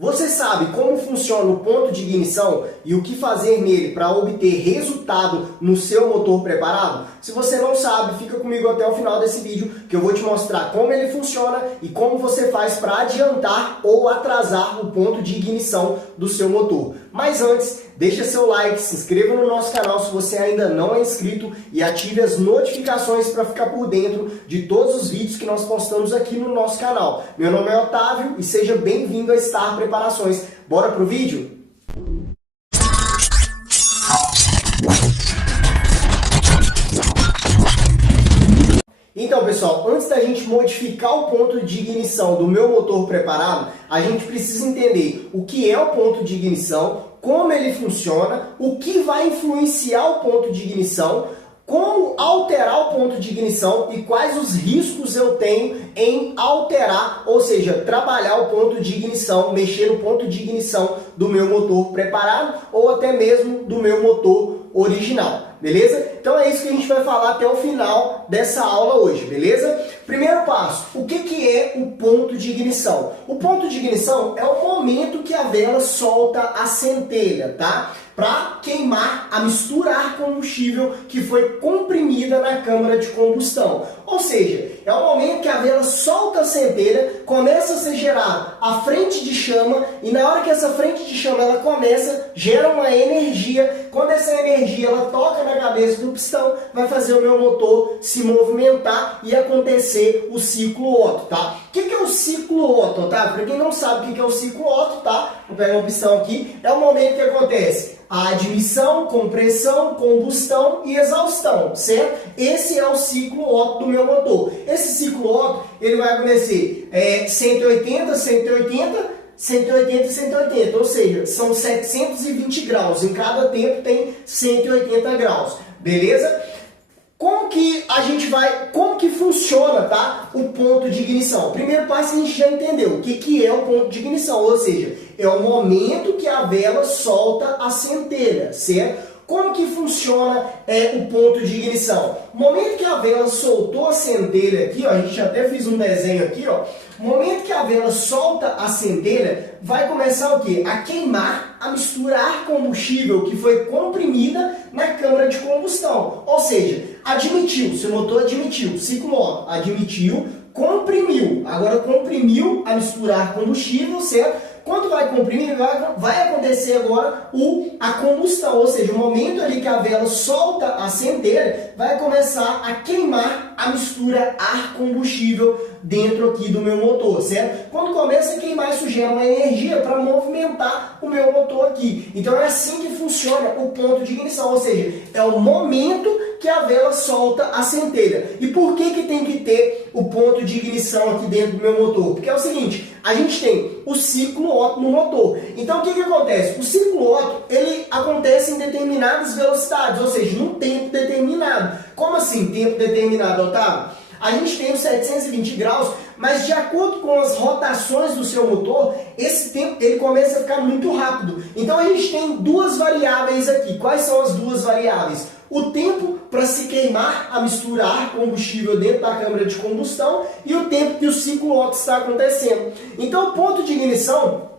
Você sabe como funciona o ponto de ignição e o que fazer nele para obter resultado no seu motor preparado? Se você não sabe, fica comigo até o final desse vídeo que eu vou te mostrar como ele funciona e como você faz para adiantar ou atrasar o ponto de ignição do seu motor. Mas antes, deixa seu like, se inscreva no nosso canal se você ainda não é inscrito e ative as notificações para ficar por dentro de todos os vídeos que nós postamos aqui no nosso canal. Meu nome é Otávio e seja bem-vindo a Star Preparações. Bora pro vídeo? Então, pessoal, antes da gente modificar o ponto de ignição do meu motor preparado, a gente precisa entender o que é o ponto de ignição, como ele funciona, o que vai influenciar o ponto de ignição, como alterar o ponto de ignição e quais os riscos eu tenho em alterar, ou seja, trabalhar o ponto de ignição, mexer no ponto de ignição do meu motor preparado ou até mesmo do meu motor original, beleza? Então é isso que a gente vai falar até o final dessa aula hoje, beleza? Primeiro passo, o que é o ponto de ignição? O ponto de ignição é o momento que a vela solta a centelha, tá? Para queimar a mistura ar-combustível que foi comprimida na câmara de combustão. Ou seja, é o momento que a vela solta a centelha, começa a ser gerada a frente de chama e na hora que essa frente de chama ela começa, gera uma energia. Quando essa energia ela toca na cabeça do pistão, vai fazer o meu motor se movimentar e acontecer o ciclo Otto, tá? O que é o ciclo Otto, tá? Para quem não sabe o que é o ciclo Otto, tá? Vou pegar um pistão aqui. É o momento que acontece a admissão, compressão, combustão e exaustão, certo? Esse é o ciclo Otto do meu motor. Esse ciclo Otto, ele vai acontecer 180, 180, 180 e 180, ou seja, são 720 graus. Em cada tempo tem 180 graus, beleza? Como que funciona, tá? O ponto de ignição? Primeiro passo a gente já entendeu o que é o ponto de ignição, ou seja, é o momento que a vela solta a centelha, certo? Como que funciona o ponto de ignição? O momento que a vela soltou a centelha aqui, ó, a gente até fez um desenho aqui, ó. O momento que a vela solta a centelha, vai começar o quê? A queimar a mistura ar-combustível que foi comprimida na câmara de combustão. Ou seja, admitiu, seu motor admitiu, ciclo Otto, admitiu, comprimiu. Agora comprimiu a mistura ar-combustível, certo? Quando vai comprimir, vai acontecer agora a combustão, ou seja, o momento ali que a vela solta a centelha, vai começar a queimar a mistura ar-combustível dentro aqui do meu motor, certo? Quando começa a queimar, isso gera uma energia para movimentar o meu motor aqui. Então é assim que funciona o ponto de ignição, ou seja, é o momento que a vela solta a centelha. E por que tem que ter o ponto de ignição aqui dentro do meu motor? Porque é o seguinte, a gente tem o ciclo Otto no motor. Então o que acontece? O ciclo Otto, ele acontece em determinadas velocidades, ou seja, num tempo determinado. Como assim tempo determinado, Otávio? A gente tem os 720 graus, mas de acordo com as rotações do seu motor, esse tempo ele começa a ficar muito rápido. Então a gente tem duas variáveis aqui. Quais são as duas variáveis? O tempo para se queimar a mistura ar-combustível dentro da câmara de combustão e o tempo que o ciclo Otto está acontecendo. Então o ponto de ignição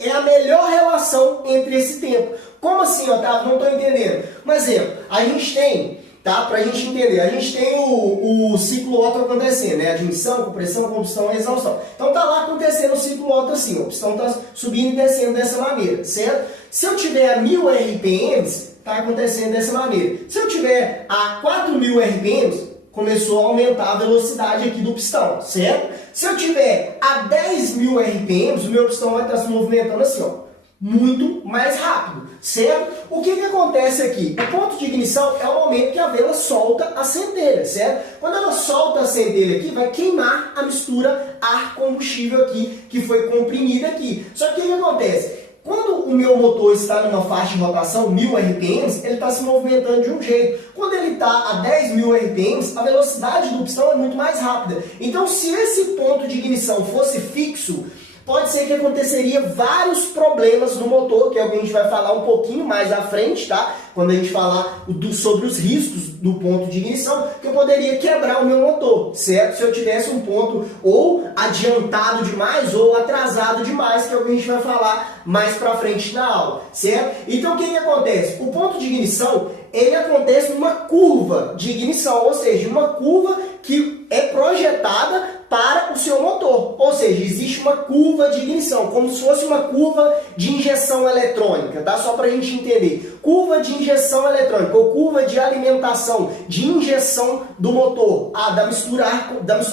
é a melhor relação entre esse tempo. Como assim, Otávio? Não estou entendendo. Um exemplo, a gente tem... Tá? Para a gente entender, a gente tem o ciclo Otto acontecendo, né? Admissão, compressão, combustão e exaustão. Então tá lá acontecendo o ciclo Otto assim, o pistão está subindo e descendo dessa maneira, certo? Se eu tiver a 1000 RPMs, tá acontecendo dessa maneira. Se eu tiver a 4000 RPMs, começou a aumentar a velocidade aqui do pistão, certo? Se eu tiver a 10.000 RPMs, o meu pistão vai estar se movimentando assim, ó, muito mais rápido, certo? O que acontece aqui? O ponto de ignição é o momento que a vela solta a centelha, certo? Quando ela solta a centelha aqui, vai queimar a mistura ar-combustível aqui, que foi comprimida aqui. Só que o que acontece? Quando o meu motor está numa faixa de rotação 1000 RPMs, ele está se movimentando de um jeito. Quando ele está a 10.000 RPMs, a velocidade do pistão é muito mais rápida. Então, se esse ponto de ignição fosse fixo, pode ser que aconteceria vários problemas no motor, que é o que a gente vai falar um pouquinho mais à frente, tá? Quando a gente falar sobre os riscos do ponto de ignição, que eu poderia quebrar o meu motor, certo? Se eu tivesse um ponto ou adiantado demais ou atrasado demais, que é o que a gente vai falar mais pra frente na aula, certo? Então o que acontece? O ponto de ignição, ele acontece numa curva de ignição, ou seja, uma curva que é projetada para o seu motor, ou seja, existe uma curva de ignição, como se fosse uma curva de injeção eletrônica, tá? Só para a gente entender, curva de injeção eletrônica ou curva de alimentação, de injeção do motor, da mistura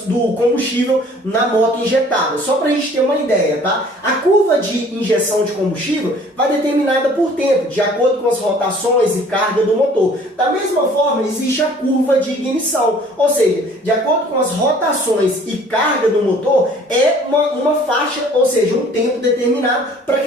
do combustível na moto injetada, só para a gente ter uma ideia, tá? A curva de injeção de combustível vai determinada por tempo, de acordo com as rotações e carga do motor. Da mesma forma, existe a curva de ignição, ou seja, de acordo com as rotações e carga do motor, é uma faixa, ou seja, um tempo determinado para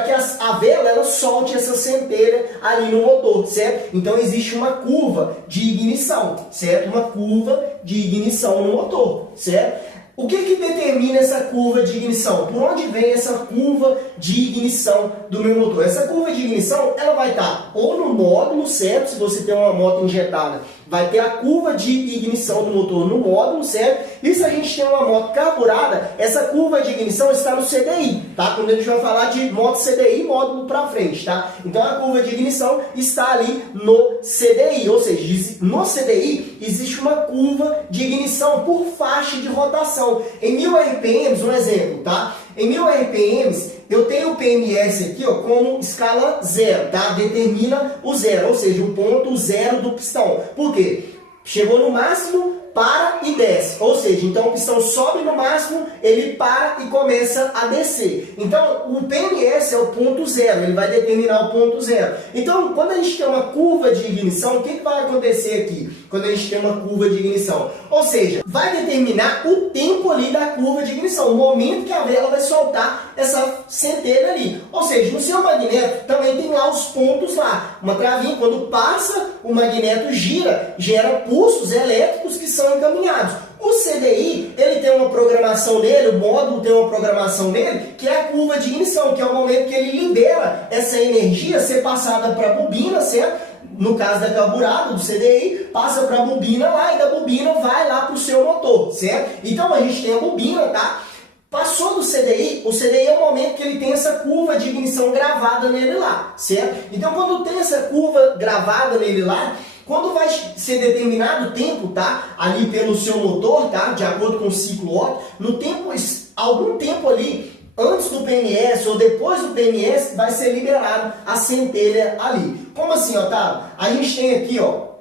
que a vela ela solte essa centelha ali no motor, certo? Então existe uma curva de ignição, certo? Uma curva de ignição no motor, certo? O que determina essa curva de ignição? Por onde vem essa curva de ignição do meu motor? Essa curva de ignição, ela vai estar ou no módulo, certo? Se você tem uma moto injetada, vai ter a curva de ignição do motor no módulo, certo? E se a gente tem uma moto carburada, essa curva de ignição está no CDI, tá? Quando a gente vai falar de moto CDI, módulo para frente, tá? Então a curva de ignição está ali no CDI, ou seja, no CDI existe uma curva de ignição por faixa de rotação. Em 1000 RPMs, um exemplo, tá? Em 1000 RPMs, eu tenho o PMS aqui, ó, como escala 0, tá? Determina o 0, ou seja, o ponto 0 do pistão. Por quê? Chegou no máximo, para e desce. Ou seja, então o pistão sobe no máximo, ele para e começa a descer. Então, o PMS é o ponto 0, ele vai determinar o ponto 0. Então, quando a gente tem uma curva de ignição, o que vai acontecer aqui? Quando a gente tem uma curva de ignição? Ou seja, vai determinar o tempo ali da curva de ignição, o momento que a vela vai soltar essa centelha ali. Ou seja, no seu magneto também tem lá os pontos lá. Uma travinha, quando passa, o magneto gira, gera pulsos elétricos que são encaminhados. O CDI, ele tem uma programação nele, o módulo tem uma programação nele, que é a curva de ignição, que é o momento que ele libera essa energia ser passada para a bobina, certo? No caso da carburada, do CDI, passa para a bobina lá e da bobina vai lá para o seu motor, certo? Então a gente tem a bobina, tá? Passou do CDI, o CDI é o momento que ele tem essa curva de ignição gravada nele lá, certo? Então quando tem essa curva gravada nele lá, quando vai ser determinado o tempo, tá? Ali pelo seu motor, tá? De acordo com o ciclo Otto, no tempo, algum tempo ali, antes do PMS ou depois do PMS, vai ser liberado a centelha ali. Como assim, Otávio? A gente tem aqui, ó,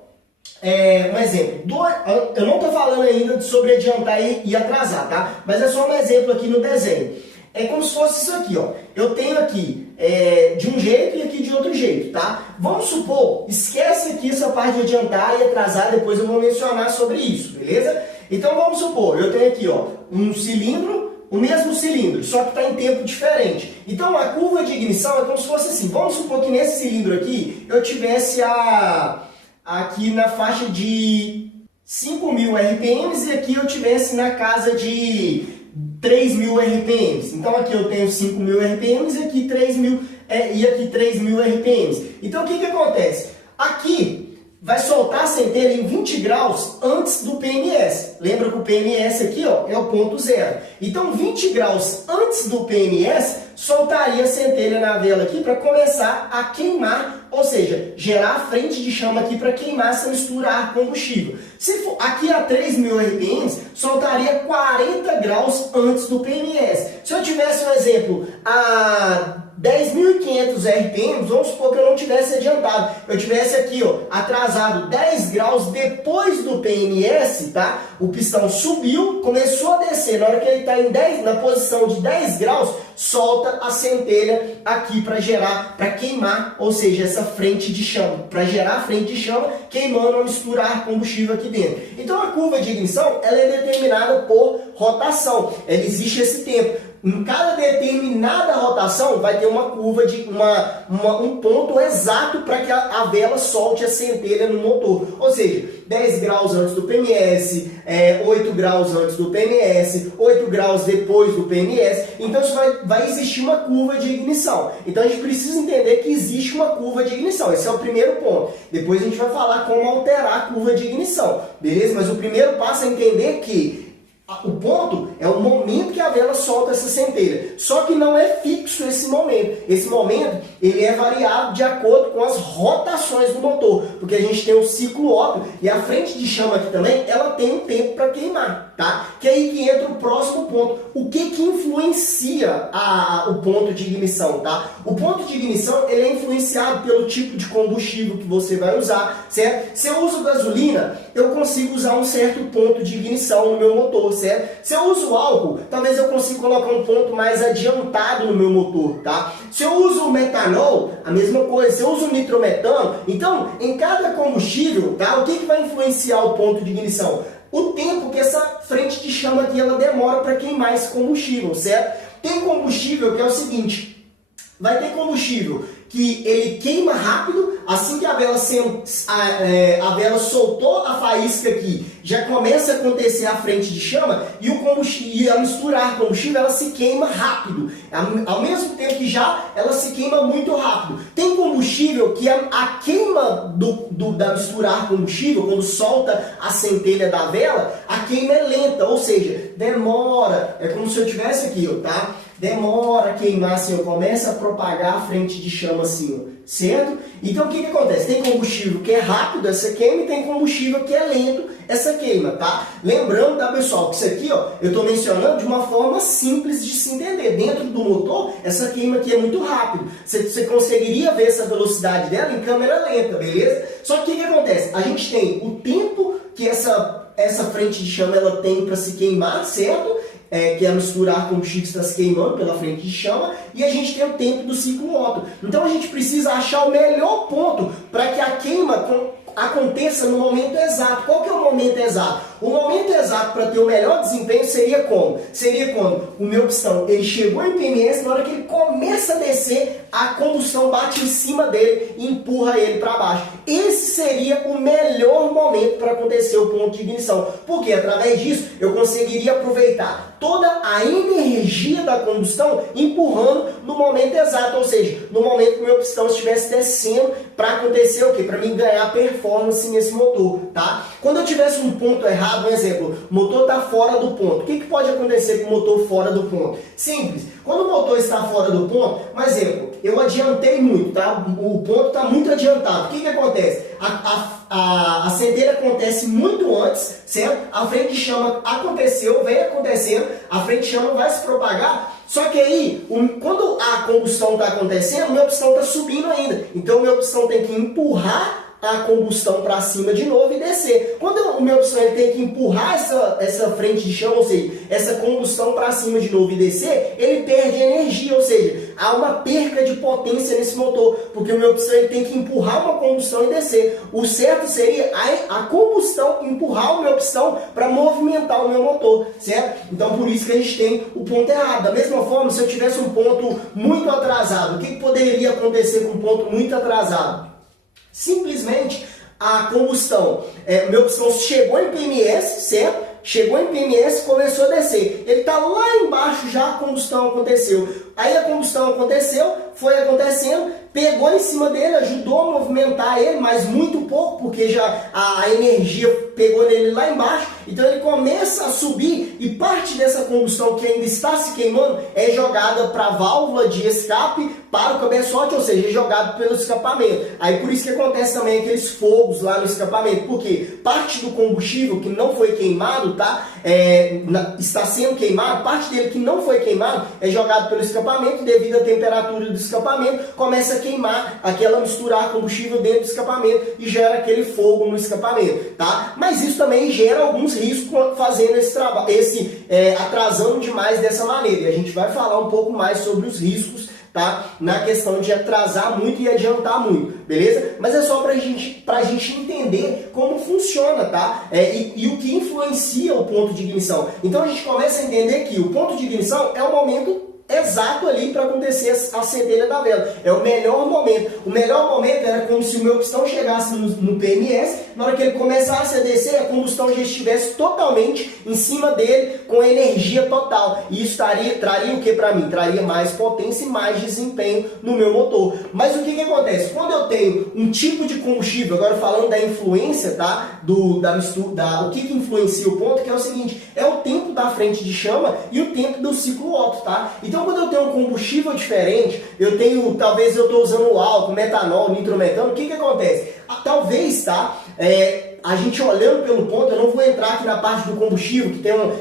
um exemplo. Eu não estou falando ainda sobre adiantar e atrasar, tá? Mas é só um exemplo aqui no desenho. É como se fosse isso aqui, ó. Eu tenho aqui de um jeito e aqui de outro jeito, tá? Vamos supor, esquece aqui essa parte de adiantar e atrasar, depois eu vou mencionar sobre isso, beleza? Então vamos supor, eu tenho aqui, ó, um cilindro, o mesmo cilindro, só que está em tempo diferente. Então a curva de ignição é como se fosse assim. Vamos supor que nesse cilindro aqui eu tivesse aqui na faixa de 5.000 RPMs e aqui eu tivesse na casa de 3.000 RPMs. Então aqui eu tenho 5.000 RPMs e aqui 3.000 RPMs. Então o que acontece? Aqui vai soltar a centelha em 20 graus antes do PMS. Lembra que o PMS aqui, ó, é o ponto 0. Então 20 graus antes do PMS soltaria a centelha na vela aqui para começar a queimar, ou seja, gerar a frente de chama aqui para queimar essa mistura ar-combustível. Se for aqui a 3.000 RPMs, soltaria 40 graus antes do PMS. Se eu tivesse um exemplo a 10.500 RPMs, vamos supor que eu não tivesse adiantado, eu tivesse aqui, ó, atrasado 10 graus depois do PMS, tá? O pistão subiu, começou a descer, na hora que ele está na posição de 10 graus, solta a centelha aqui para queimar, ou seja, essa frente de chama, para gerar a frente de chama, queimando a mistura ar-combustível aqui dentro. Então a curva de ignição, ela é determinada por rotação, ela existe esse tempo. em cada determinada rotação vai ter uma curva de um ponto exato para que a vela solte a centelha no motor. Ou seja, 10 graus antes do PMS, 8 graus antes do PMS, 8 graus depois do PMS. Então isso vai existir uma curva de ignição. Então a gente precisa entender que existe uma curva de ignição. Esse é o primeiro ponto. Depois a gente vai falar como alterar a curva de ignição, beleza? Mas o primeiro passo é entender que o ponto é o momento que a vela solta essa centelha. Só que não é fixo esse momento. Esse momento ele é variável de acordo com as rotações do motor. Porque a gente tem o ciclo Otto e a frente de chama aqui também, ela tem um tempo para queimar, tá? Que é aí que entra o próximo ponto. O que influencia o ponto de ignição, tá? O ponto de ignição ele é influenciado pelo tipo de combustível que você vai usar, certo? Se eu uso gasolina, eu consigo usar um certo ponto de ignição no meu motor, certo? Se eu uso álcool, talvez eu consiga colocar um ponto mais adiantado no meu motor, tá? Se eu uso metanol, a mesma coisa. Se eu uso nitrometano, então, em cada combustível, tá? O que vai influenciar o ponto de ignição? O tempo que essa frente de chama aqui ela demora para queimar esse combustível, certo? Tem combustível que é o seguinte, vai ter combustível que ele queima rápido, assim que a vela soltou a faísca aqui, já começa a acontecer a frente de chama e o combustível, e a misturar combustível, ela se queima rápido. Ao mesmo tempo que já ela se queima muito rápido. Tem combustível que a queima da misturar combustível, quando solta a centelha da vela, a queima é lenta, ou seja, demora. É como se eu tivesse aqui, ó, tá? Demora a queimar assim, ó, começa a propagar a frente de chama assim, ó, certo? Então o que acontece? Tem combustível que é rápido, essa queima, e tem combustível que é lento, essa queima, tá? Lembrando, tá, pessoal, que isso aqui, ó, eu estou mencionando de uma forma simples de se entender. Dentro do motor, essa queima aqui é muito rápido. Você conseguiria ver essa velocidade dela em câmera lenta, beleza? Só que o que acontece? A gente tem o tempo que essa frente de chama ela tem para se queimar, certo? Que é misturar combustível que está se queimando pela frente de chama, e a gente tem o tempo do ciclo Otto. Então a gente precisa achar o melhor ponto para que a queima aconteça no momento exato. Qual que é o momento exato? O momento exato para ter o melhor desempenho seria como? Seria quando o meu pistão ele chegou em PMS, na hora que ele começa a descer, a combustão bate em cima dele e empurra ele para baixo. Esse seria o melhor momento para acontecer o ponto de ignição, porque através disso eu conseguiria aproveitar toda a energia da combustão empurrando no momento exato, ou seja, no momento que o meu pistão estivesse descendo para acontecer o quê? Para mim ganhar performance nesse motor, tá? Quando eu tivesse um ponto errado, um exemplo, o motor está fora do ponto. O que pode acontecer com o motor fora do ponto? Simples. Quando o motor está fora do ponto, um exemplo, eu adiantei muito, tá? O ponto está muito adiantado. O que acontece? A centelha acontece muito antes, certo? A frente de chama aconteceu, vem acontecendo, a frente de chama vai se propagar, só que aí, quando a combustão está acontecendo, o meu pistão está subindo ainda. Então o meu pistão tem que empurrar a combustão para cima de novo e descer. Quando o meu pistão ele tem que empurrar essa frente de chama, ou seja, essa combustão para cima de novo e descer, ele perde energia, ou seja, há uma perca de potência nesse motor, porque o meu pistão ele tem que empurrar uma combustão e descer. O certo seria a combustão empurrar o meu pistão para movimentar o meu motor, certo? Então por isso que a gente tem o ponto errado. Da mesma forma, se eu tivesse um ponto muito atrasado, o que poderia acontecer com um ponto muito atrasado? Simplesmente a combustão, meu pistão chegou em PMS, certo? Chegou em PMS e começou a descer. Ele está lá embaixo, já a combustão aconteceu. Aí a combustão aconteceu, foi acontecendo, pegou em cima dele, ajudou a movimentar ele, mas muito pouco, porque já a energia pegou nele lá embaixo. Então ele começa a subir e parte dessa combustão que ainda está se queimando é jogada para a válvula de escape para o cabeçote, ou seja, é jogado pelo escapamento. Aí por isso que acontece também aqueles fogos lá no escapamento, porque parte do combustível que não foi queimado, tá? Está sendo queimado, parte dele que não foi queimado é jogado pelo escapamento, devido à temperatura do escapamento, começa a queimar aquela misturar combustível dentro do escapamento e gera aquele fogo no escapamento, tá? Mas isso também gera alguns riscos fazendo esse trabalho, atrasando demais dessa maneira. E a gente vai falar um pouco mais sobre os riscos tá? Na questão de atrasar muito e adiantar muito, beleza? Mas é só pra gente entender como funciona, tá? E o que influencia o ponto de ignição. Então a gente começa a entender que o ponto de ignição é o momento exato ali para acontecer a centelha da vela. É o melhor momento. O melhor momento era como se o meu pistão chegasse no PMS, na hora que ele começasse a descer, a combustão já estivesse totalmente em cima dele, com energia total. E isso traria o que para mim? Traria mais potência e mais desempenho no meu motor. Mas o que acontece? Quando eu tenho um tipo de combustível, agora falando da influência, tá? O que influencia o ponto, que é o seguinte, é o tempo da frente de chama e o tempo do ciclo Otto, tá? Então, quando eu tenho um combustível diferente, talvez eu estou usando álcool, metanol, nitrometano, o que acontece? Talvez, tá? A gente olhando pelo ponto, eu não vou entrar aqui na parte do combustível,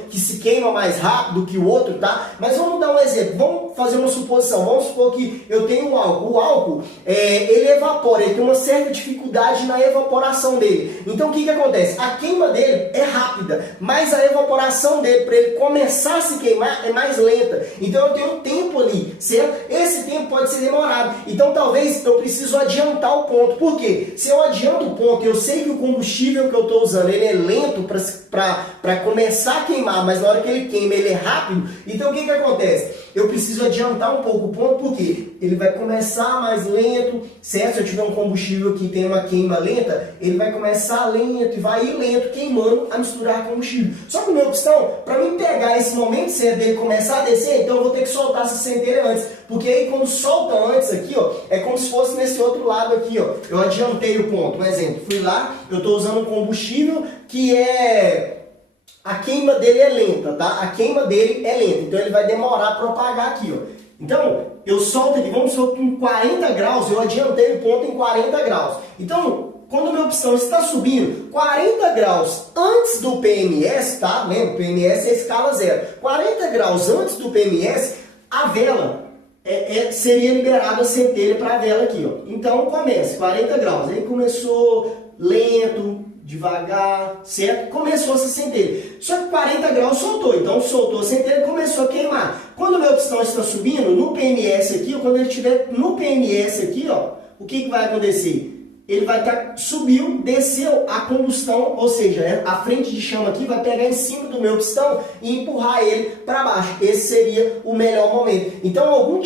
que se queima mais rápido que o outro, tá? Mas vamos dar um exemplo, vamos fazer uma suposição, vamos supor que eu tenho o álcool. O álcool, ele evapora, ele tem uma certa dificuldade na evaporação dele. Então o que acontece? A queima dele é rápida, mas a evaporação dele, para ele começar a se queimar, é mais lenta. Então eu tenho um tempo ali, certo? Esse tempo pode ser demorado. Então talvez eu preciso adiantar o ponto. Por quê? Se eu adianto o ponto, eu sei que o combustível que eu estou usando, ele é lento para começar a queimar, mas na hora que ele queima, ele é rápido. Então o que acontece? Eu preciso adiantar um pouco o ponto, porque ele vai começar mais lento, certo? Se eu tiver um combustível que tem uma queima lenta, ele vai começar lento e vai ir lento, queimando a misturar combustível. Só que o meu pistão, para mim pegar esse momento certo dele começar a descer, então eu vou ter que soltar essa centelha antes. Porque aí quando solta antes aqui, ó, é como se fosse nesse outro lado aqui, ó. Eu adiantei o ponto. Um exemplo, fui lá, eu estou usando um combustível que a queima dele é lenta, tá? A queima dele é lenta, então ele vai demorar a propagar aqui, ó. Então, eu solto aqui, vamos supor que em 40 graus, eu adiantei o ponto em 40 graus. Então, quando o meu pistão está subindo 40 graus antes do PMS, tá? Lembra, PMS é escala 0. 40 graus antes do PMS, a vela seria liberada a centelha para a vela aqui, ó. Então, começa 40 graus, aí começou lento, devagar, certo? Começou essa centelha. Só que 40 graus soltou, então soltou a centelha e começou a queimar. Quando o meu pistão está subindo no PMS aqui, ou quando ele estiver no PMS aqui, ó, o que vai acontecer? Ele vai subiu, desceu a combustão, ou seja, a frente de chama aqui vai pegar em cima do meu pistão e empurrar ele para baixo. Esse seria o melhor momento. Então,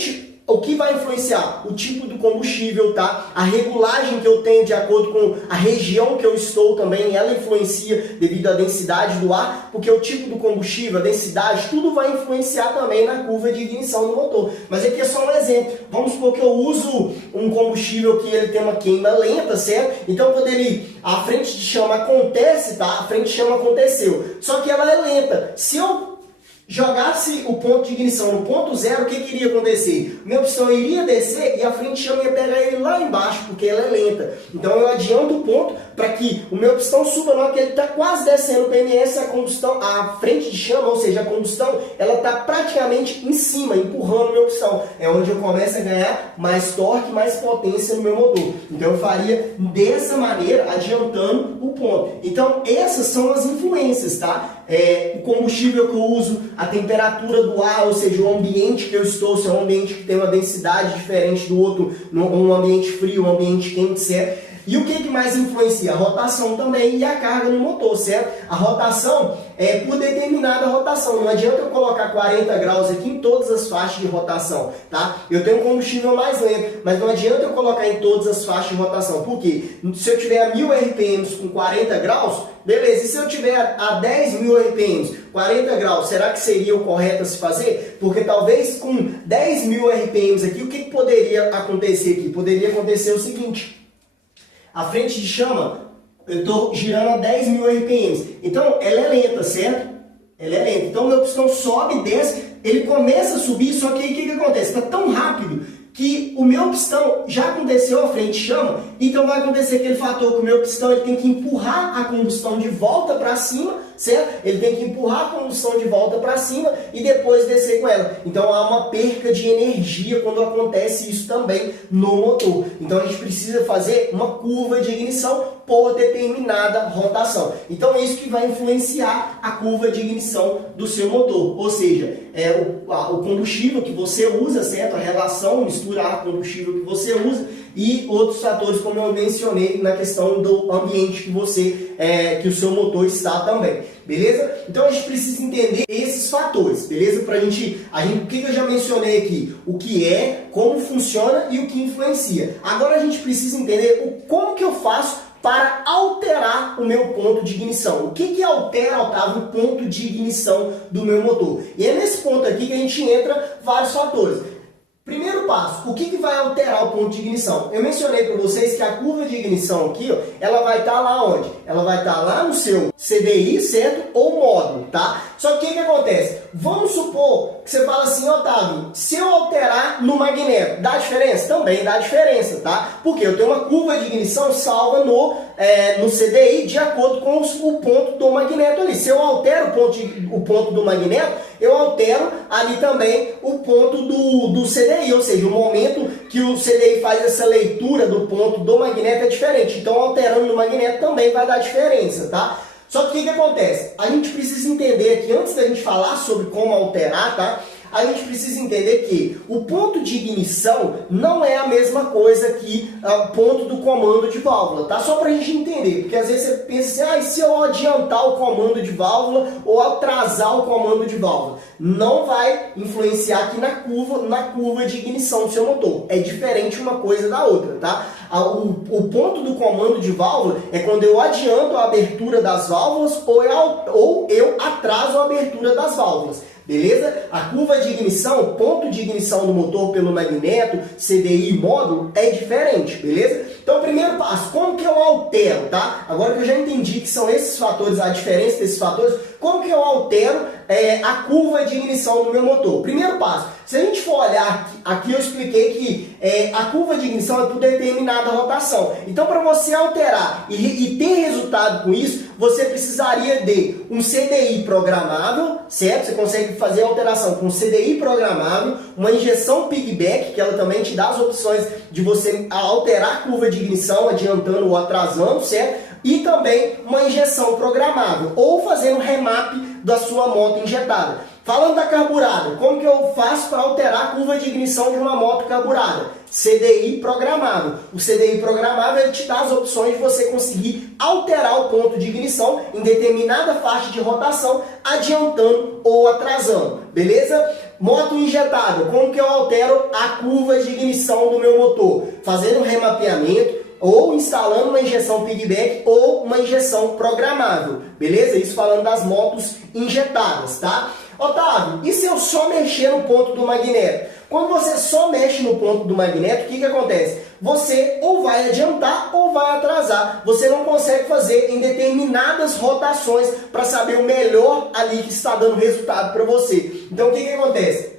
o que vai influenciar? O tipo do combustível, tá? A regulagem que eu tenho de acordo com a região que eu estou também, ela influencia devido à densidade do ar, porque o tipo do combustível, a densidade, tudo vai influenciar também na curva de ignição do motor. Mas aqui é só um exemplo. Vamos supor que eu uso um combustível que ele tem uma queima lenta, certo? Então quando a frente de chama acontece, tá? A frente de chama aconteceu, só que ela é lenta. Se eu jogasse o ponto de ignição no ponto zero, o que iria acontecer? O meu pistão iria descer e a frente de chama ia pegar ele lá embaixo, porque ela é lenta. Então eu adianto o ponto para que o meu pistão suba, na hora que ele está quase descendo o PMS, a frente de chama, ou seja, a combustão, ela está praticamente em cima, empurrando o meu pistão. É onde eu começo a ganhar mais torque, mais potência no meu motor. Então eu faria dessa maneira, adiantando o ponto. Então essas são as influências, tá? O combustível que eu uso, a temperatura do ar, ou seja, o ambiente que eu estou, se é um ambiente que tem uma densidade diferente do outro, um ambiente frio, um ambiente quente, certo? E o que mais influencia? A rotação também e a carga no motor, certo? A rotação é por determinada rotação. Não adianta eu colocar 40 graus aqui em todas as faixas de rotação, tá? Eu tenho um combustível mais lento, mas não adianta eu colocar em todas as faixas de rotação. Por quê? Se eu tiver a 1000 RPM com 40 graus, beleza. E se eu tiver a 10.000 RPM, 40 graus, será que seria o correto a se fazer? Porque talvez com 10.000 RPM aqui, o que poderia acontecer aqui? Poderia acontecer o seguinte: a frente de chama, eu estou girando a 10.000 RPM. Então, ela é lenta, certo? Ela é lenta. Então, o meu pistão sobe, desce, ele começa a subir, só que aí o que acontece? Está tão rápido que o meu pistão já aconteceu a frente de chama, então vai acontecer aquele fator que o meu pistão ele tem que empurrar a combustão de volta para cima, certo? Ele tem que empurrar a combustão de volta para cima e depois descer com ela. Então há uma perca de energia quando acontece isso também no motor. Então a gente precisa fazer uma curva de ignição por determinada rotação. Então é isso que vai influenciar a curva de ignição do seu motor, ou seja, o combustível que você usa, certo? A relação misturar combustível que você usa e outros fatores, como eu mencionei na questão do ambiente que o seu motor está também, beleza? Então a gente precisa entender esses fatores, beleza? Pra gente, o que eu já mencionei aqui, o que é, como funciona e o que influencia. Agora a gente precisa entender como que eu faço para alterar o meu ponto de ignição. O que altera, Otávio, o ponto de ignição do meu motor? E é nesse ponto aqui que a gente entra vários fatores. Primeiro passo, o que vai alterar o ponto de ignição? Eu mencionei para vocês que a curva de ignição aqui, ó, ela vai estar lá onde? Ela vai estar lá no seu CDI, certo? Ou módulo, tá? Só que o que acontece? Vamos supor que você fala assim, Otávio, se eu alterar no magneto, dá diferença? Também dá diferença, tá? Porque eu tenho uma curva de ignição salva no CDI de acordo com o ponto do magneto ali. Se eu altero o ponto do magneto, eu altero ali também o ponto do CDI, ou seja, o momento que o CDI faz essa leitura do ponto do magneto é diferente. Então, alterando no magneto também vai dar diferença, tá? Só que o que acontece? A gente precisa entender que antes da gente falar sobre como alterar, tá? A gente precisa entender que o ponto de ignição não é a mesma coisa que o ponto do comando de válvula, tá? Só para a gente entender, porque às vezes você pensa assim, se eu adiantar o comando de válvula ou atrasar o comando de válvula, não vai influenciar aqui na curva de ignição do seu motor. É diferente uma coisa da outra, tá? O ponto do comando de válvula é quando eu adianto a abertura das válvulas ou eu atraso a abertura das válvulas. Beleza? A curva de ignição, ponto de ignição do motor pelo magneto, CDI e módulo é diferente, beleza? Então, primeiro passo, como que eu altero, tá? Agora que eu já entendi que são esses fatores, a diferença desses fatores, como que eu altero a curva de ignição do meu motor? Primeiro passo, se a gente for olhar aqui eu expliquei que a curva de ignição é por determinada rotação. Então, para você alterar e ter resultado com isso, você precisaria de um CDI programável, certo? Você consegue fazer a alteração com um CDI programável, uma injeção piggyback, que ela também te dá as opções de você alterar a curva de ignição, adiantando ou atrasando, certo? E também uma injeção programável, ou fazendo remap da sua moto injetada. Falando da carburada, como que eu faço para alterar a curva de ignição de uma moto carburada? CDI programável. O CDI programável ele te dá as opções de você conseguir alterar o ponto de ignição em determinada faixa de rotação, adiantando ou atrasando. Beleza? Moto injetada, como que eu altero a curva de ignição do meu motor? Fazendo um remapeamento, ou instalando uma injeção piggyback ou uma injeção programável, beleza? Isso falando das motos injetadas, tá? Otávio, e se eu só mexer no ponto do magneto? Quando você só mexe no ponto do magneto, o que acontece? Você ou vai adiantar ou vai atrasar. Você não consegue fazer em determinadas rotações para saber o melhor ali que está dando resultado para você. Então, o que acontece?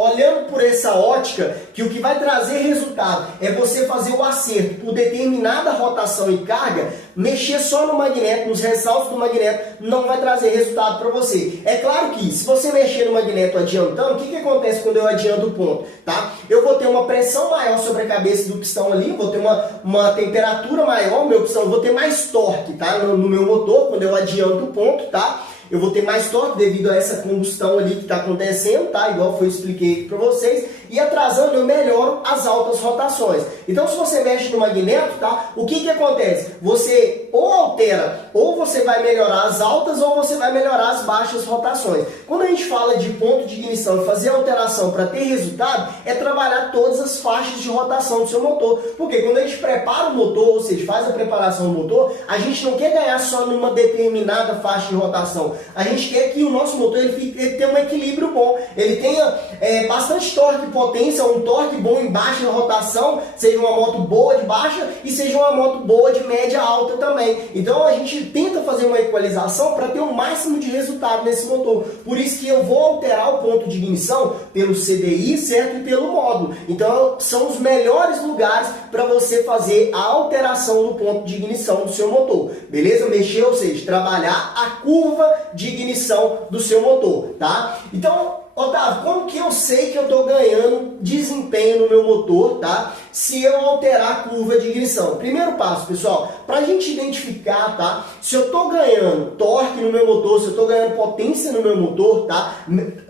Olhando por essa ótica, que o que vai trazer resultado é você fazer o acerto por determinada rotação e carga, mexer só no magneto, nos ressaltos do magneto, não vai trazer resultado para você. É claro que se você mexer no magneto adiantando, o que acontece quando eu adianto o ponto? Tá? Eu vou ter uma pressão maior sobre a cabeça do pistão ali, vou ter uma temperatura maior, meu pistão, eu vou ter mais torque, tá? No meu motor, quando eu adianto o ponto, tá? Eu vou ter mais torque devido a essa combustão ali que está acontecendo, tá? Igual eu expliquei aqui para vocês. E atrasando eu melhoro as altas rotações. Então, se você mexe no magneto, tá? O que acontece? Você ou altera, ou você vai melhorar as altas, ou você vai melhorar as baixas rotações. Quando a gente fala de ponto de ignição e fazer alteração para ter resultado, é trabalhar todas as faixas de rotação do seu motor. Porque quando a gente prepara o motor, ou seja, faz a preparação do motor, a gente não quer ganhar só numa determinada faixa de rotação. A gente quer que o nosso motor ele tenha um equilíbrio bom, ele tenha bastante torque e potência, um torque bom em baixa rotação, seja uma moto boa de baixa e seja uma moto boa de média alta também. Então a gente tenta fazer uma equalização para ter o máximo de resultado nesse motor. Por isso que eu vou alterar o ponto de ignição pelo CDI, certo? E pelo módulo. Então são os melhores lugares para você fazer a alteração do ponto de ignição do seu motor. Beleza? Mexer, ou seja, trabalhar a curva de ignição do seu motor, tá? Então, Otávio, como que eu sei que eu estou ganhando desempenho no meu motor, tá? se eu alterar a curva de ignição? Primeiro passo, pessoal, para a gente identificar, tá? Se eu estou ganhando torque no meu motor, se eu estou ganhando potência no meu motor, tá?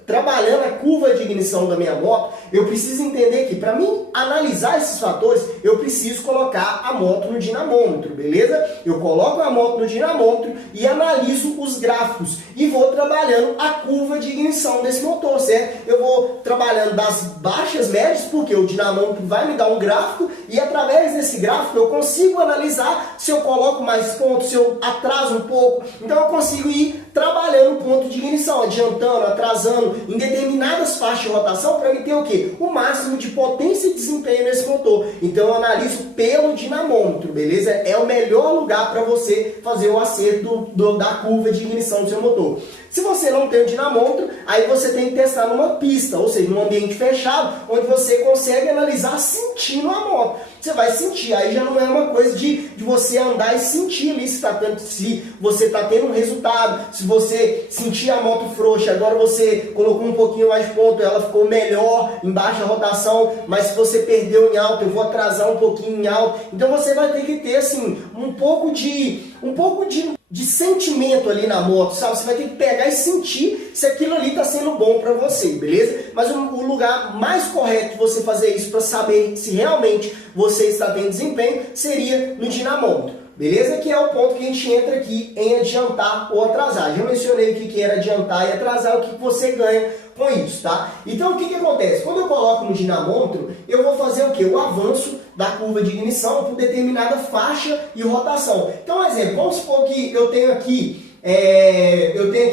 Trabalhando a curva de ignição da minha moto, eu preciso entender que para mim analisar esses fatores, eu preciso colocar a moto no dinamômetro, beleza? Eu coloco a moto no dinamômetro e analiso os gráficos e vou trabalhando a curva de ignição desse motor, certo? Eu vou trabalhando das baixas, médias, porque o dinamômetro vai me dar um gráfico e através desse gráfico eu consigo analisar se eu coloco mais pontos, se eu atraso um pouco. Então eu consigo ir trabalhando o ponto de ignição, adiantando, atrasando, em determinadas faixas de rotação para me ter o quê? O máximo de potência e desempenho nesse motor. Então eu analiso pelo dinamômetro, beleza? É o melhor lugar para você fazer o acerto da curva de ignição do seu motor. Se você não tem o dinamômetro, aí você tem que testar numa pista, ou seja, num ambiente fechado, onde você consegue analisar sentindo a moto. Você vai sentir, aí já não é uma coisa de você andar e sentir ali se você está tendo um resultado, se você sentir a moto frouxa, agora você colocou um pouquinho mais de ponto, ela ficou melhor em baixa rotação, mas se você perdeu em alta, eu vou atrasar um pouquinho em alta. Então você vai ter que ter assim, um pouco de sentimento ali na moto, sabe? Você vai ter que pegar e sentir se aquilo ali está sendo bom para você, beleza? Mas o lugar mais correto de você fazer isso para saber se realmente você está tendo desempenho seria no dinamômetro, beleza? Que é o ponto que a gente entra aqui em adiantar ou atrasar. Já mencionei o que era adiantar e atrasar, o que você ganha com isso, tá? Então o que acontece? Quando eu coloco no dinamômetro, eu vou fazer o quê? O avanço da curva de ignição por determinada faixa e rotação. Então, um exemplo, vamos supor que eu tenho aqui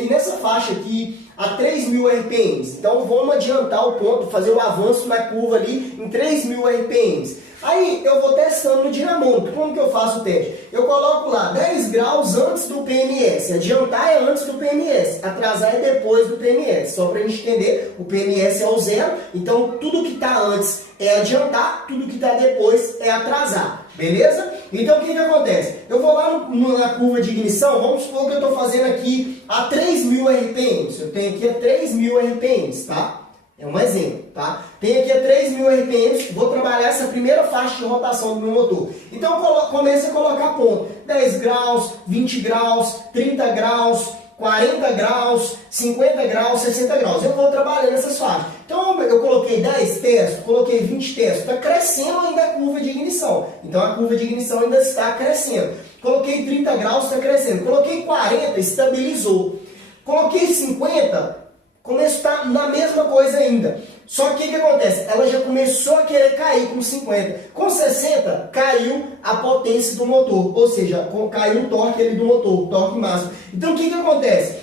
nessa faixa aqui a 3.000 RPMs. Então vamos adiantar o ponto, fazer o avanço na curva ali em 3.000 RPMs. Aí eu vou testando no dinamômetro. Como que eu faço o teste? Eu coloco lá 10 graus antes do PMS. Adiantar é antes do PMS, atrasar é depois do PMS. Só para a gente entender, o PMS é o zero, então tudo que está antes é adiantar, tudo que está depois é atrasar. Beleza? Então o que acontece? Eu vou lá na curva de ignição, vamos supor que eu estou fazendo aqui a 3.000 RPMs. Eu tenho aqui a 3.000 RPMs, tá? É um exemplo, tá? Tenho aqui a 3.000 RPMs, vou trabalhar essa primeira faixa de rotação do meu motor. Então eu começo a colocar ponto. 10 graus, 20 graus, 30 graus, 40 graus, 50 graus, 60 graus. Eu vou trabalhando essas faixas. Então eu coloquei 10 testes, coloquei 20 testes. Está crescendo ainda a curva de ignição. Então a curva de ignição ainda está crescendo. Coloquei 30 graus, está crescendo. Coloquei 40, estabilizou. Coloquei 50, começou a estar na mesma coisa ainda. Só que o que acontece? Ela já começou a querer cair com 50. Com 60, caiu a potência do motor. Ou seja, caiu o torque ali do motor, o torque máximo. Então o que acontece?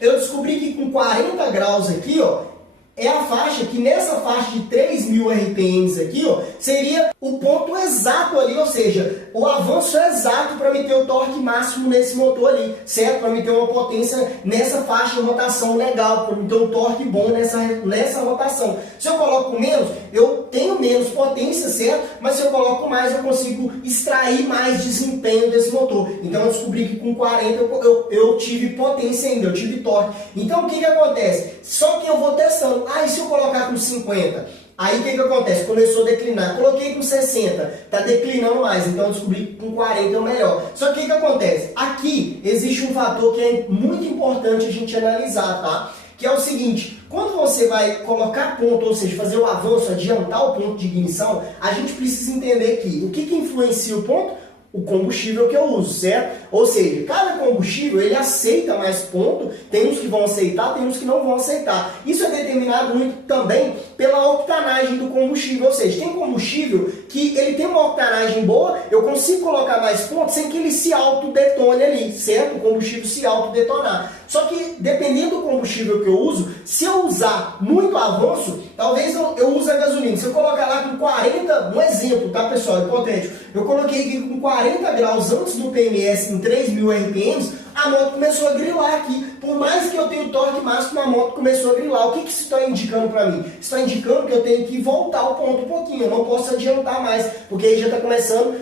Eu descobri que com 40 graus aqui, ó, é a faixa que nessa faixa de 3.000 RPMs aqui, ó, seria o ponto exato ali, ou seja, o avanço exato para me ter o torque máximo nesse motor ali, certo? Para me ter uma potência nessa faixa de rotação legal, para me ter um torque bom nessa rotação. Se eu coloco menos, eu tenho menos potência, certo? Mas se eu coloco mais, eu consigo extrair mais desempenho desse motor. Então eu descobri que com 40 eu tive potência ainda, eu tive torque. Então o que acontece? Só que eu vou testando. Ah, e se eu colocar com 50? Aí o que acontece? Começou a declinar. Coloquei com 60, está declinando mais. Então eu descobri que com 40 é o melhor. Só que o que acontece? Aqui existe um fator que é muito importante a gente analisar, tá? Que é o seguinte, quando você vai colocar ponto, ou seja, fazer o avanço, adiantar o ponto de ignição, a gente precisa entender que o que influencia o ponto? O combustível que eu uso, certo? Ou seja, cada combustível ele aceita mais ponto, tem uns que vão aceitar, tem uns que não vão aceitar. Isso é determinado muito também pela octanagem do combustível, ou seja, tem combustível que ele tem uma octanagem boa, eu consigo colocar mais pontos sem que ele se autodetone ali, certo? O combustível se autodetonar. Só que dependendo do combustível que eu uso, se eu usar muito avanço, talvez eu use a gasolina. Se eu colocar lá com 40, um exemplo, tá pessoal, hipotético, eu coloquei aqui com 40 graus antes do PMS em 3.000 RPMs, a moto começou a grilar aqui. Por mais que eu tenha o torque máximo, a moto começou a grilar. O que isso está indicando para mim? Isso está indicando que eu tenho que voltar o ponto um pouquinho, eu não posso adiantar mais, porque aí já está começando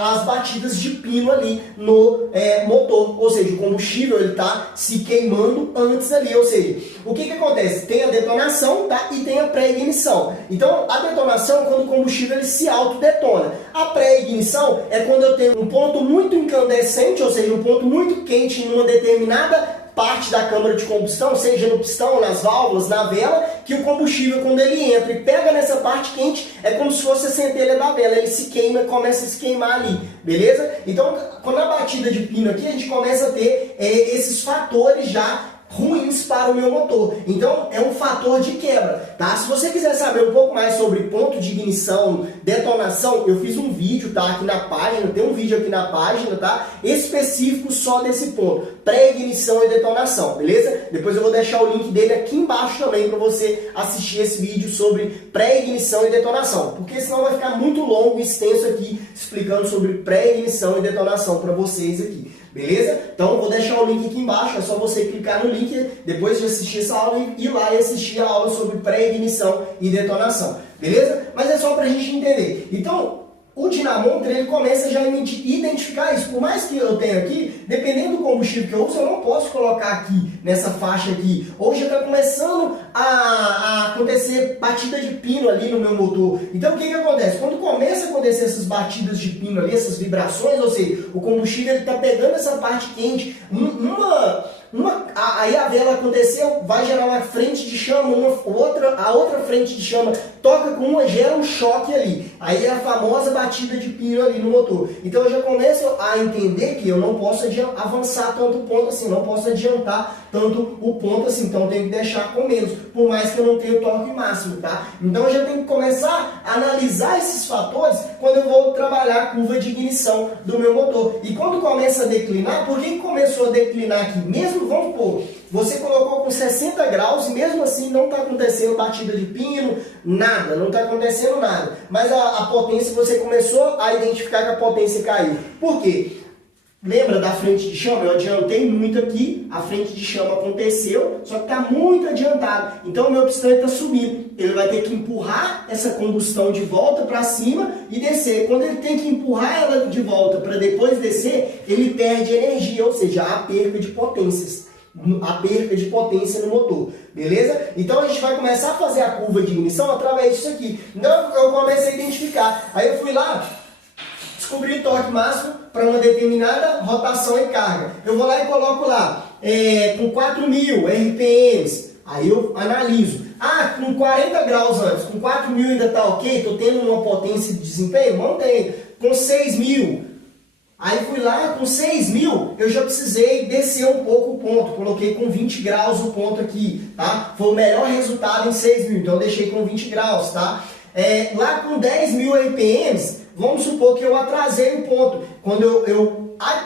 as batidas de pino ali no motor, ou seja, o combustível ele está se queimando antes ali, ou seja, o que acontece? Tem a detonação, tá? E tem a pré-ignição. Então, a detonação é quando o combustível ele se autodetona. A pré-ignição é quando eu tenho um ponto muito incandescente, ou seja, um ponto muito quente em uma determinada parte da câmara de combustão, seja no pistão, nas válvulas, na vela, que o combustível, quando ele entra e pega nessa parte quente, é como se fosse a centelha da vela, ele se queima, começa a se queimar ali, beleza? Então, quando a batida de pino aqui, a gente começa a ter esses fatores já ruins para o meu motor. Então, é um fator de quebra, tá? Se você quiser saber um pouco mais sobre ponto de ignição, detonação, eu fiz um vídeo, tá? Aqui na página, tem um vídeo aqui na página, tá? Específico só desse ponto, pré-ignição e detonação, beleza? Depois eu vou deixar o link dele aqui embaixo também para você assistir esse vídeo sobre pré-ignição e detonação, porque senão vai ficar muito longo e extenso aqui, explicando sobre pré-ignição e detonação para vocês aqui. Beleza? Então, vou deixar o link aqui embaixo, é só você clicar no link depois de assistir essa aula e ir lá e assistir a aula sobre pré-ignição e detonação. Beleza? Mas é só para a gente entender. Então, o dinamômetro ele começa já a identificar isso. Por mais que eu tenha aqui, dependendo do combustível que eu uso, eu não posso colocar aqui, nessa faixa aqui. Ou já está começando a acontecer batida de pino ali no meu motor. Então o que acontece? Quando começa a acontecer essas batidas de pino ali, essas vibrações, ou seja, o combustível está pegando essa parte quente, aí a vela aconteceu, vai gerar uma frente de chama, a outra frente de chama toca com uma, gera um choque ali. Aí é a famosa batida de pino ali no motor. Então eu já começo a entender que eu não posso avançar tanto o ponto assim, não posso adiantar tanto o ponto assim, então eu tenho que deixar com menos, por mais que eu não tenha o torque máximo, tá? Então eu já tenho que começar a analisar esses fatores quando eu vou trabalhar a curva de ignição do meu motor. E quando começa a declinar, por que começou a declinar aqui? Mesmo, vamos supor, você colocou com 60 graus e mesmo assim não está acontecendo batida de pino, nada, não está acontecendo nada. Mas a potência, você começou a identificar que a potência caiu. Por quê? Lembra da frente de chama? Eu adiantei muito aqui, a frente de chama aconteceu, só que está muito adiantado. Então o meu pistão está subindo. Ele vai ter que empurrar essa combustão de volta para cima e descer. Quando ele tem que empurrar ela de volta para depois descer, ele perde energia, ou seja, há perca de potências. A perca de potência no motor, beleza? Então a gente vai começar a fazer a curva de ignição através disso aqui. Então eu comecei a identificar. Aí eu fui lá, descobri o torque máximo para uma determinada rotação e carga. Eu vou lá e coloco lá com 4.000 RPMs. Aí eu analiso. Ah, com 40 graus antes, com 4.000 ainda está ok? Estou tendo uma potência de desempenho? Mantenho. Com 6.000. Aí fui lá, com 6.000, eu já precisei descer um pouco o ponto. Coloquei com 20 graus o ponto aqui, tá? Foi o melhor resultado em 6.000, então eu deixei com 20 graus, tá? Lá com 10.000 RPMs, vamos supor que eu atrasei o ponto. Quando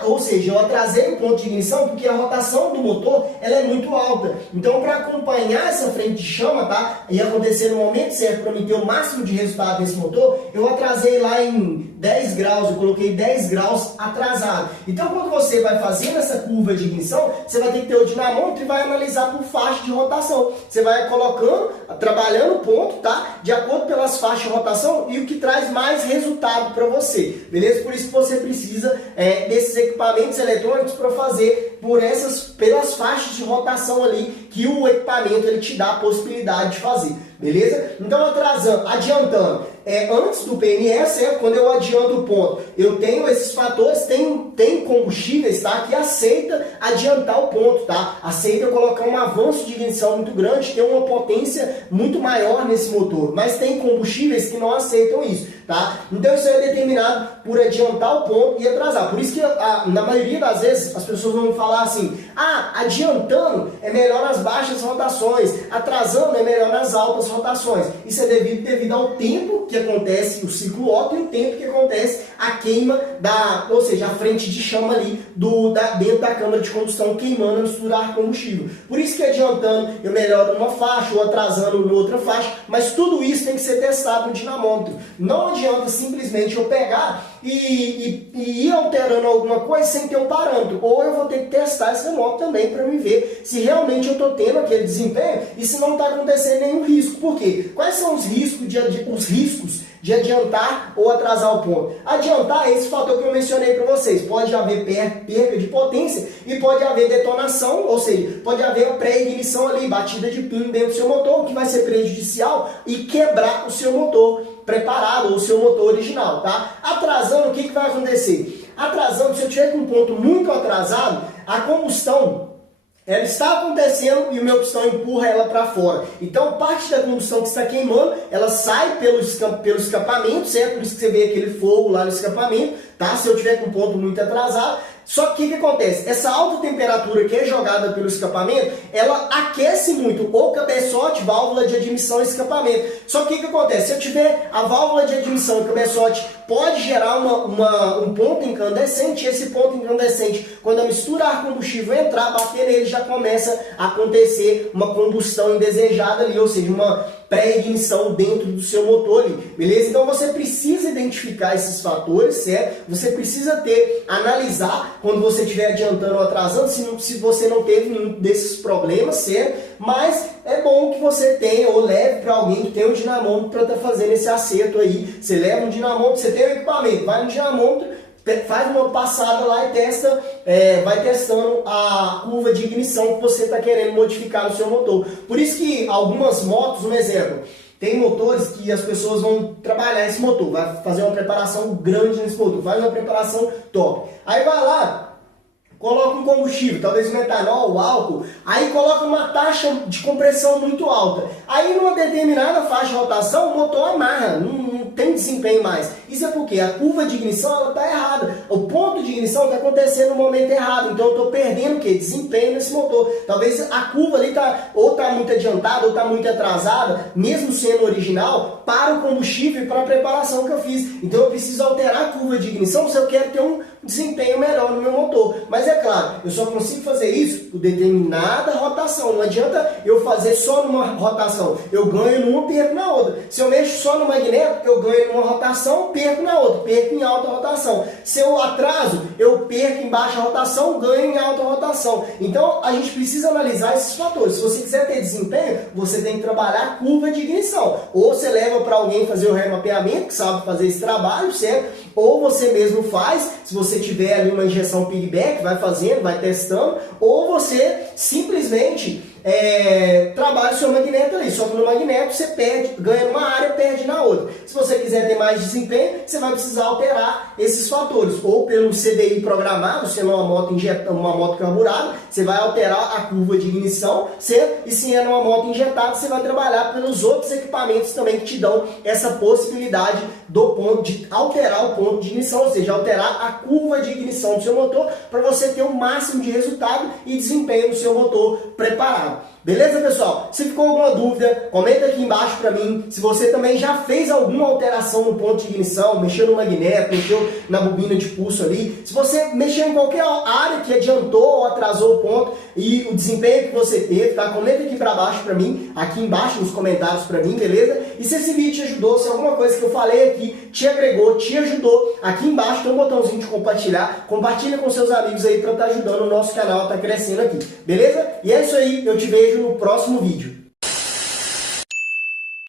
ou seja, eu atrasei o ponto de ignição porque a rotação do motor ela é muito alta. Então, para acompanhar essa frente de chama, tá? E acontecer no momento certo para me ter o máximo de resultado nesse motor, eu atrasei lá em 10 graus, eu coloquei 10 graus atrasado. Então, quando você vai fazendo essa curva de ignição, você vai ter que ter o dinamômetro e vai analisar por faixa de rotação. Você vai colocando, trabalhando o ponto, tá? De acordo pelas faixas de rotação e o que traz mais resultado para você, beleza? Por isso que você precisa desses equipamentos eletrônicos para fazer pelas faixas de rotação ali que o equipamento ele te dá a possibilidade de fazer, beleza? Então, adiantando, antes do PMS, quando eu adianto o ponto, eu tenho esses fatores, tem combustíveis, tá, que aceita adiantar o ponto, tá? Aceita eu colocar um avanço de ignição muito grande, ter uma potência muito maior nesse motor, mas tem combustíveis que não aceitam isso, tá? Então isso é determinado por adiantar o ponto e atrasar. Por isso que na maioria das vezes as pessoas vão falar assim: adiantando é melhor nas baixas rotações, atrasando é melhor nas altas rotações. Isso é devido ao tempo que acontece o ciclo Otto e o tempo que acontece a queima ou seja, a frente de chama ali dentro da câmara de combustão queimando a misturar combustível. Por isso que adiantando eu melhoro numa faixa ou atrasando em outra faixa, mas tudo isso tem que ser testado no dinamômetro. Não adianta simplesmente eu pegar e ir alterando alguma coisa sem ter um parâmetro. Ou eu vou ter que testar essa moto também para me ver se realmente eu estou tendo aquele desempenho e se não está acontecendo nenhum risco. Por quê? Quais são os riscos de adiantar ou atrasar o ponto? Adiantar é esse fator que eu mencionei para vocês. Pode haver perca de potência e pode haver detonação, ou seja, pode haver a pré-ignição ali, batida de pino dentro do seu motor, que vai ser prejudicial e quebrar o seu motor preparado ou o seu motor original, tá? Atrasando, o que vai acontecer? Atrasando, se eu tiver com um ponto muito atrasado, a combustão ela está acontecendo e o meu pistão empurra ela para fora. Então, parte da combustão que está queimando, ela sai pelo escapamento, certo? Por isso que você vê aquele fogo lá no escapamento, tá? Se eu tiver com um ponto muito atrasado. Só que o que acontece? Essa alta temperatura que é jogada pelo escapamento, ela aquece muito o cabeçote, válvula de admissão e escapamento. Só que o que acontece? Se eu tiver a válvula de admissão e cabeçote, pode gerar um ponto incandescente. Esse ponto incandescente, quando a mistura ar combustível entrar, bater nele, já começa a acontecer uma combustão indesejada ali, ou seja, uma pré-ignição dentro do seu motor ali, beleza? Então você precisa identificar esses fatores, certo? Você precisa analisar quando você estiver adiantando ou atrasando, se você não teve nenhum desses problemas, certo? Mas é bom que você tenha ou leve para alguém que tem um dinamômetro para estar fazendo esse acerto aí. Você leva um dinamômetro, você tem um equipamento, vai no dinamômetro, faz uma passada lá e testa, vai testando a curva de ignição que você está querendo modificar no seu motor. Por isso que algumas motos, um exemplo, tem motores que as pessoas vão trabalhar esse motor, vai fazer uma preparação grande nesse motor, faz uma preparação top. Aí vai lá, coloca um combustível, talvez metanol, o álcool, aí coloca uma taxa de compressão muito alta. Aí numa determinada faixa de rotação, o motor amarra, não tem desempenho mais. Isso é porque a curva de ignição está errada. O ponto de ignição está acontecendo no momento errado. Então eu estou perdendo o quê? Desempenho nesse motor. Talvez a curva ali está muito adiantada ou está muito atrasada, mesmo sendo original, para o combustível e para a preparação que eu fiz. Então eu preciso alterar a curva de ignição se eu quero ter um desempenho melhor no meu motor. Mas é claro, eu só consigo fazer isso por determinada rotação. Não adianta eu fazer só numa rotação. Eu ganho numa, perco na outra. Se eu mexo só no magneto, eu ganho numa rotação, perco na outra. Perco em alta rotação. Se eu atraso, eu perco em baixa rotação, ganho em alta rotação. Então, a gente precisa analisar esses fatores. Se você quiser ter desempenho, você tem que trabalhar a curva de ignição. Ou você leva para alguém fazer o remapeamento, que sabe fazer esse trabalho, certo? Ou você mesmo faz, se você tiver ali uma injeção piggyback, vai fazendo, vai testando, ou você simplesmente trabalha o seu magneto ali. Só que no magneto você ganha numa área, perde na outra. Se você quiser ter mais desempenho, você vai precisar alterar esses fatores. Ou pelo CDI programado, sendo uma moto carburada, você vai alterar a curva de ignição, certo? E se é numa moto injetada, você vai trabalhar pelos outros equipamentos também que te dão essa possibilidade de alterar o ponto de ignição, ou seja, alterar a curva de ignição do seu motor para você ter o máximo de resultado e desempenho do seu motor preparado. Beleza, pessoal? Se ficou alguma dúvida, comenta aqui embaixo para mim. Se você também já fez alguma alteração no ponto de ignição, mexeu no magneto, mexeu na bobina de pulso ali, se você mexeu em qualquer área que adiantou ou atrasou o ponto e o desempenho que você teve, tá? Comenta aqui para baixo para mim, aqui embaixo nos comentários para mim, beleza? E se esse vídeo te ajudou, se alguma coisa que eu falei aqui te agregou, te ajudou, aqui embaixo tem um botãozinho de compartilhar, compartilha com seus amigos aí para estar ajudando o nosso canal a estar crescendo aqui, beleza? E é isso aí, eu te vejo no próximo vídeo.